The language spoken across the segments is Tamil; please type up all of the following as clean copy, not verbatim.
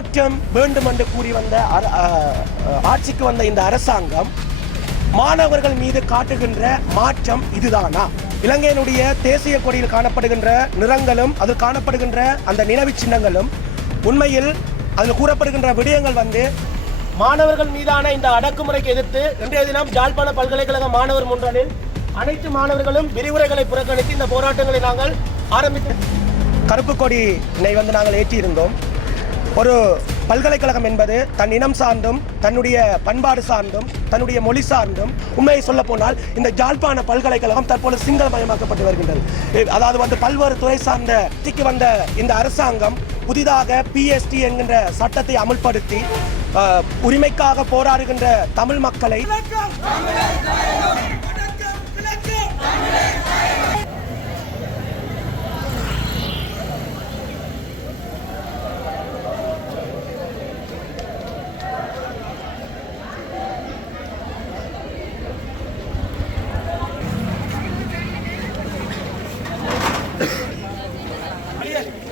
மாற்றம் வேண்டும் என்று கூறி வந்த ஆட்சிக்கு வந்த இந்த அரசாங்கம் மாணவர்கள் மீது காட்டுகின்ற மாற்றம் இதுதானா? இலங்கையினுடைய தேசிய கொடியில் காணப்படுகின்ற நிறங்களும் அதில் காணப்படுகின்ற அந்த நினைவு சின்னங்களும் உண்மையில் அதில் கூறப்படுகின்ற விடயங்கள் மாணவர்கள் மீதான இந்த அடக்குமுறைக்கு எதிர்த்து இன்றைய தினம் யாழ்ப்பாண பல்கலைக்கழக மாணவர் முன்றலில் அனைத்து மாணவர்களும் விரிவுரைகளை புறக்கணித்து இந்த போராட்டங்களை நாங்கள் ஆரம்பித்து கருப்பு கொடியினை நாங்கள் ஏற்றியிருந்தோம். ஒரு பல்கலைக்கழகம் என்பது தன் இனம் சார்ந்தும் தன்னுடைய பண்பாடு சார்ந்தும் தன்னுடைய மொழி சார்ந்தும் உண்மையை சொல்ல போனால் இந்த யாழ்ப்பாண பல்கலைக்கழகம் தற்போது சிங்களமயமாக்கப்பட்டு வருகின்றது. அதாவது பல்வேறு துறை சார்ந்த வந்த இந்த அரசாங்கம் புதிதாக PST என்கின்ற சட்டத்தை அமுல்படுத்தி உரிமைக்காக போராடுகின்ற தமிழ் மக்களை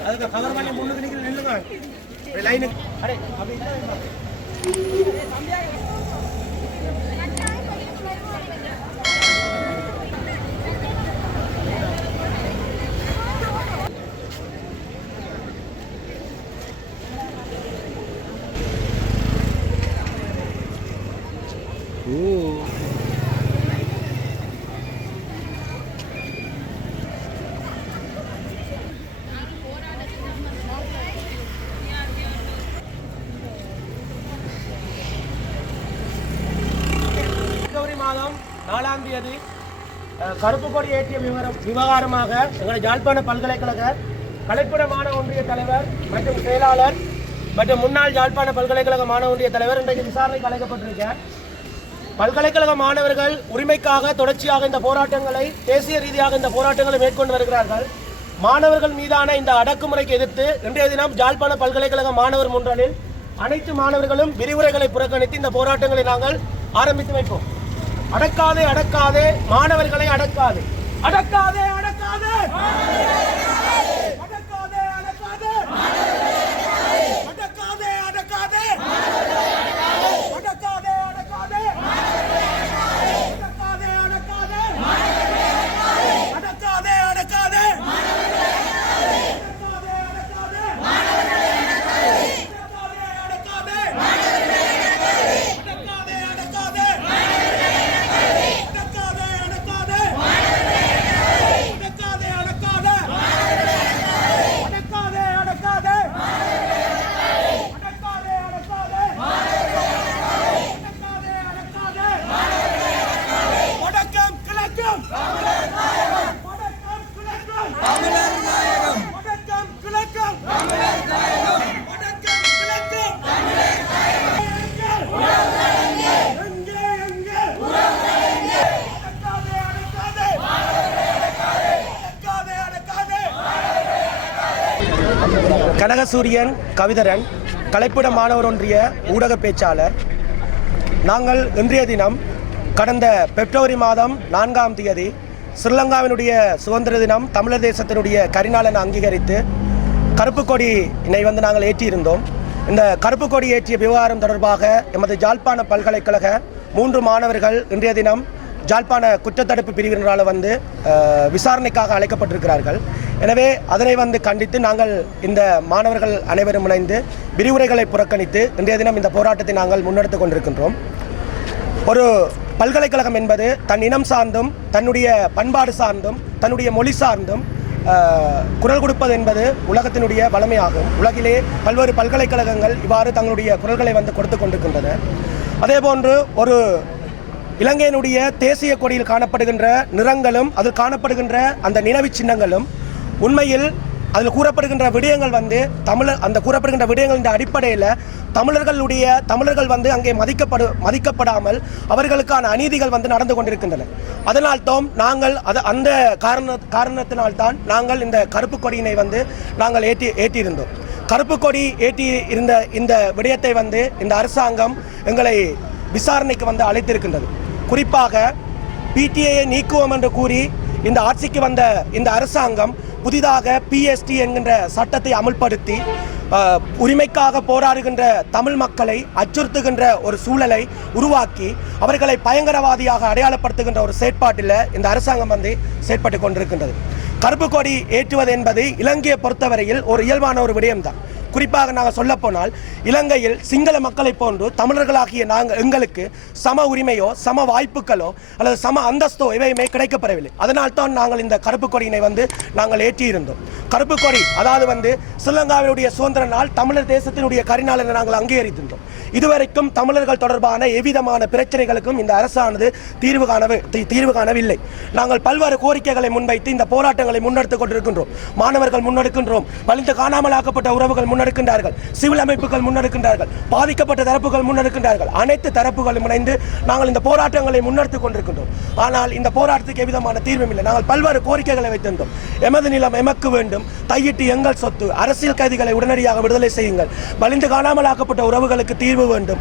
அதுக்கு கவர் பண்ணி முன்னுக்கு நில்லுங்க லைனுக்கு. அடே அப்படி மாதம் 4ஆம் தேதி கருப்பு கொடி ஏற்றிய விவகாரமாக எங்கள் யாழ்ப்பாண பல்கலைக்கழக கலைப்புற மாணவ ஒன்றிய தலைவர் மற்றும் செயலாளர் மற்றும் முன்னாள் யாழ்ப்பாண பல்கலைக்கழக மாணவ ஒன்றிய தலைவர் இன்றைக்கு விசாரணைக்கு அழைக்கப்பட்டிருக்கிறார். பல்கலைக்கழக மாணவர்கள் உரிமைக்காக தொடர்ச்சியாக இந்த போராட்டங்களை தேசிய ரீதியாக இந்த போராட்டங்களை மேற்கொண்டு வருகிறார்கள். மாணவர்கள் மீதான இந்த அடக்குமுறைக்கு எதிர்த்து இன்றைய தினம் யாழ்ப்பாண பல்கலைக்கழக மாணவர் முன்றலில் அனைத்து மாணவர்களும் விரிவுரைகளை புறக்கணித்து இந்த போராட்டங்களை நாங்கள் ஆரம்பித்து வைப்போம். அடக்காதே அடக்காதே மாணவர்களை அடக்காதே அடக்காதே அடக்காதே அடக்காதே அடக்காதே அடக்காதே அடக்காதே அடக்காதே அடக்காதே அடக்காதே அடக்காதே அடக்காதே அடக்காதே கனகசூரியன் கவிதரன், கலைப்பிட மாணவர் ஒன்றிய ஊடக பேச்சாளர். நாங்கள் இன்றைய தினம் கடந்த பிப்ரவரி மாதம் 4ஆம் தேதி ஸ்ரீலங்காவினுடைய சுதந்திர தினம் தமிழர் தேசத்தினுடைய கரிநாளன் அங்கீகரித்து கருப்பு கொடியினை நாங்கள் ஏற்றியிருந்தோம். இந்த கருப்பு கொடி ஏற்றிய விவகாரம் தொடர்பாக எமது யாழ்ப்பாண பல்கலைக்கழக 3 மாணவர்கள் இன்றைய தினம் யாழ்ப்பாண குற்றத்தடுப்பு பிரிவினரால் விசாரணைக்காக அழைக்கப்பட்டிருக்கிறார்கள். எனவே அதனை கண்டித்து நாங்கள் இந்த மாணவர்கள் அனைவரும் இணைந்து விரிவுரைகளை புறக்கணித்து இன்றைய தினம் இந்த போராட்டத்தை நாங்கள் முன்னெடுத்து கொண்டிருக்கின்றோம். ஒரு பல்கலைக்கழகம் என்பது தன் இனம் சார்ந்தும் தன்னுடைய பண்பாடு சார்ந்தும் தன்னுடைய மொழி சார்ந்தும் குரல் கொடுப்பது என்பது உலகத்தினுடைய வளமையாகும். உலகிலே பல்வேறு பல்கலைக்கழகங்கள் இவ்வாறு தங்களுடைய குரல்களை கொடுத்து கொண்டிருக்கின்றன. அதேபோன்று ஒரு இலங்கையினுடைய தேசிய கொடியில் காணப்படுகின்ற நிறங்களும் அதில் காணப்படுகின்ற அந்த நினைவு சின்னங்களும் உண்மையில் அதில் கூறப்படுகின்ற விடயங்கள் அந்த கூறப்படுகின்ற விடயங்களின் அடிப்படையில் தமிழர்கள் அங்கே மதிக்கப்படாமல் அவர்களுக்கான அநீதிகள் நடந்து கொண்டிருக்கின்றன. அதனால்தான் நாங்கள் அந்த காரணத்தினால்தான் நாங்கள் இந்த கருப்பு கொடியினை நாங்கள் ஏற்றியிருந்தோம். கருப்பு கொடி ஏற்றி இருந்த இந்த விடயத்தை இந்த அரசாங்கம் எங்களை விசாரணைக்கு அழைத்திருக்கின்றது. குறிப்பாக PTA நீக்குவோம் என்று கூறி இந்த ஆட்சிக்கு வந்த இந்த அரசாங்கம் புதிதாக PST என்கின்ற சட்டத்தை அமுல்படுத்தி உரிமைக்காக போராடுகின்ற தமிழ் மக்களை அச்சுறுத்துகின்ற ஒரு சூழலை உருவாக்கி அவர்களை பயங்கரவாதியாக அடையாளப்படுத்துகின்ற ஒரு செயற்பாட்டில் இந்த அரசாங்கம் வந்து செயற்பட்டு கொண்டிருக்கின்றது. கருப்பு கொடி ஏற்றுவது என்பது இலங்கையை பொறுத்தவரையில் ஒரு இயல்பான ஒரு விடயம்தான். குறிப்பாக நாங்கள் சொல்லப்போனால் இலங்கையில் சிங்கள மக்களை போன்று தமிழர்களாகிய எங்களுக்கு சம உரிமையோ சம வாய்ப்புகளோ அல்லது சம அந்தஸ்தோ இவையுமே கிடைக்கப்பெறவில்லை. அதனால்தான் நாங்கள் இந்த கருப்பு கொடியினை நாங்கள் ஏற்றியிருந்தோம். கருப்பு கொடி அதாவது ஸ்ரீலங்காவினுடைய சுதந்திர நாள் தமிழர் தேசத்தினுடைய கரிநாள் என நாங்கள் அங்கீகரித்திருந்தோம். இதுவரைக்கும் தமிழர்கள் தொடர்பான எவ்விதமான பிரச்சனைகளுக்கும் இந்த அரசானது தீர்வு காணவில்லை. நாங்கள் பல்வேறு கோரிக்கைகளை முன்வைத்து இந்த போராட்டங்களை முன்னெடுத்துக் கொண்டிருக்கின்றோம். மாணவர்கள் முன்னெடுக்கின்றோம், வலிந்து காணாமலாக்கப்பட்ட உறவுகள் முன்னெடுக்கின்றார்கள், சிவில் அமைப்புகள் முன்னெடுக்கின்றார்கள், பாதிக்கப்பட்ட தரப்புகள் முன்னெடுக்கின்றார்கள். அனைத்து தரப்புகளும் இணைந்து நாங்கள் இந்த போராட்டங்களை முன்னெடுத்துக் கொண்டிருக்கின்றோம். ஆனால் இந்த போராட்டத்துக்கு எவ்விதமான தீர்வும் இல்லை. நாங்கள் பல்வேறு கோரிக்கைகளை வைத்திருந்தோம். எமது நிலம் எமக்கு வேண்டும், தையிட்டு எங்கள் சொத்து, அரசியல் கைதிகளை உடனடியாக விடுதலை செய்யுங்கள், வலிந்து காணாமலாக்கப்பட்ட உறவுகளுக்கு தீர்வு வேண்டும்,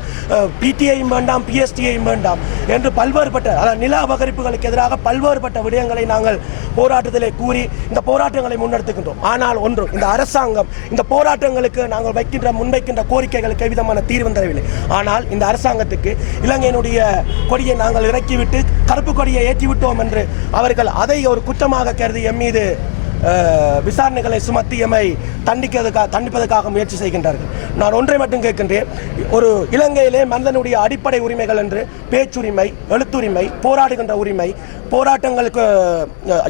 பிடிஐயும் வேண்டாம், பிஎஸ்டியையும் வேண்டாம் என்று பல்வேறுபட்ட நில அபகரிப்புகளுக்கு எதிராக பல்வேறுபட்ட விடயங்களை நாங்கள் போராட்டத்திலே கூறி இந்த போராட்டங்களை முன்னெடுத்துக்கின்றோம். ஆனால் ஒன்று, இந்த அரசாங்கம் இந்த போராட்டங்களுக்கு நாங்கள் முன்வைக்கின்ற கோரிக்கைகளுக்கு எவ்விதமான தீர்வு தரவில்லை. ஆனால் இந்த அரசாங்கத்துக்கு இலங்கையினுடைய கொடியை நாங்கள் இறக்கிவிட்டு கருப்பு கொடியை ஏற்றிவிட்டோம் என்று அவர்கள் அதை ஒரு குற்றமாக கருதி எம் மீது விசாரணைகளை சுமத்தி எம்மை தண்டிப்பதற்காக முயற்சி செய்கின்றார்கள். நான் ஒன்றை மட்டும் கேட்கின்றேன். ஒரு இலங்கையிலே மனிதனுடைய அடிப்படை உரிமைகள் என்று பேச்சுரிமை, எழுத்துரிமை, போராடுகின்ற உரிமை, போராட்டங்களுக்கு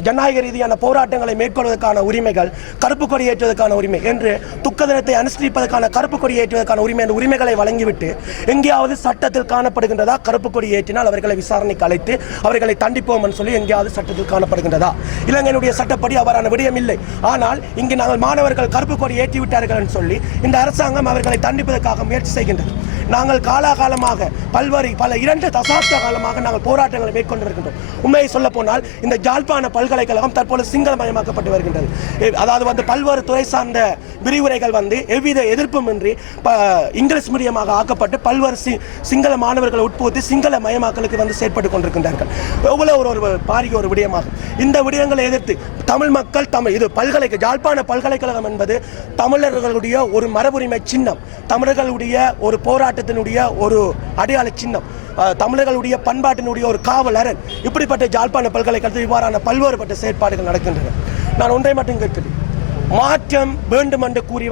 ஜனநாயக ரீதியான போராட்டங்களை மேற்கொள்வதற்கான உரிமைகள், கருப்பு கொடி ஏற்றுவதற்கான உரிமை என்று துக்க தினத்தை அனுஷ்டிப்பதற்கான கருப்பு கொடி ஏற்றுவதற்கான உரிமை என்ற உரிமைகளை வழங்கிவிட்டு எங்கேயாவது சட்டத்தில் காணப்படுகின்றதா கருப்பு கொடி ஏற்றினால் அவர்களை விசாரணைக்கு அழைத்து அவர்களை தண்டிப்போம் என்று சொல்லி எங்கேயாவது சட்டத்தில் காணப்படுகின்றதா? இலங்கையினுடைய சட்டப்படி அவ்வாறான விடயம் இல்லை. ஆனால் இங்கு நாங்கள் மாணவர்கள் கருப்பு கொடி ஏற்றிவிட்டார்கள் என்று சொல்லி இந்த அரசாங்கம் அவர்களை தண்டிப்பதற்காக முயற்சி செய்கின்றது. நாங்கள் காலாகாலமாக பல 2 தசாப்த காலமாக நாங்கள் போராட்டங்களை மேற்கொண்டு வருகின்றோம். உண்மையை சொல்ல போனால் இந்த ஜாழ்ப்பாண பல்கலைக்கழகம் தற்போது சிங்களமயமாக்கப்பட்டு வருகின்றது. அதாவது பல்வேறு துறை சார்ந்த விரிவுரைகள் எவ்வித எதிர்ப்பும் இன்றி இங்கிலீஷ் மீடியமாக ஆக்கப்பட்டு பல்வேறு சிங்கள மாணவர்களை உட்புகுத்தி சிங்கள மயமாக்கலுக்கு செயற்பட்டு கொண்டிருக்கின்றார்கள். எவ்வளவு ஒரு பாரிய ஒரு விடயமாகும். இந்த விடயங்களை எதிர்த்து தமிழ் மக்கள் இது ஜாழ்ப்பாண பல்கலைக்கழகம் என்பது தமிழர்களுடைய ஒரு மரபுரிமை சின்னம், தமிழர்களுடைய ஒரு போராட்டத்தினுடைய ஒரு அடையாள சின்னம், தமிழர்களுடைய பண்பாட்டினுடைய ஒரு காவல் அரண். இப்படிப்பட்ட ஜாழ்ப்பாண பல்கலைக்கழகத்தில் இவ்வாறான பல்வேறுபட்ட செயற்பாடுகள் நடக்கின்றன. நான் ஒன்றை மட்டும் கேட்கிறேன். மாற்றம் வேண்டும் என்று கூறி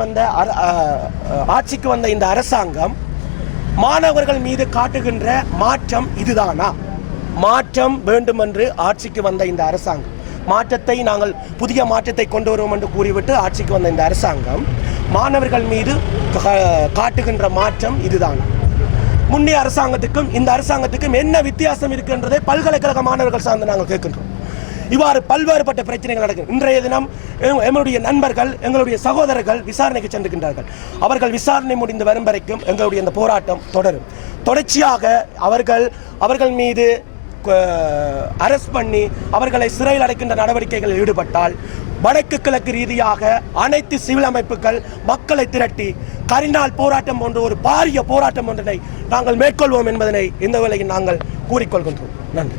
ஆட்சிக்கு வந்த இந்த அரசாங்கம் மாணவர்கள் மீது காட்டுகின்ற மாற்றம் இதுதானா? மாற்றம் வேண்டும் என்று ஆட்சிக்கு வந்த இந்த அரசாங்கம், நாங்கள் புதிய மாற்றத்தை கொண்டு வருவோம் என்று கூறிவிட்டு ஆட்சிக்கு வந்த இந்த அரசாங்கம் மாணவர்கள் மீது காட்டுகின்ற மாற்றம் இதுதான். முன்னைய அரசாங்கத்துக்கும் இந்த அரசாங்கத்துக்கும் என்ன வித்தியாசம் இருக்கின்றதை பல்கலைக்கழக மாணவர்கள் சார்ந்து நாங்கள் கேட்கின்றோம். இவ்வாறு பல்வேறுபட்ட பிரச்சனைகள் நடக்கும். இன்றைய தினம் எங்களுடைய நண்பர்கள், எங்களுடைய சகோதரர்கள் விசாரணைக்கு சென்றுகின்றார்கள். அவர்கள் விசாரணை முடிந்து வரும் வரைக்கும் எங்களுடைய இந்த போராட்டம் தொடரும். தொடர்ச்சியாக அவர்கள் மீது அரெஸ்ட் பண்ணி அவர்களை சிறையில் அடைக்கின்ற நடவடிக்கைகளில் ஈடுபட்டால் வடக்கு கிழக்கு ரீதியாக அனைத்து சிவில் அமைப்புகள் மக்களை திரட்டி கரிநாள் போராட்டம் போன்ற ஒரு பாரிய போராட்டம் ஒன்றினை நாங்கள் மேற்கொள்வோம் என்பதனை இந்த வேளையில் நாங்கள் கூறிக்கொள்கின்றோம். நன்றி.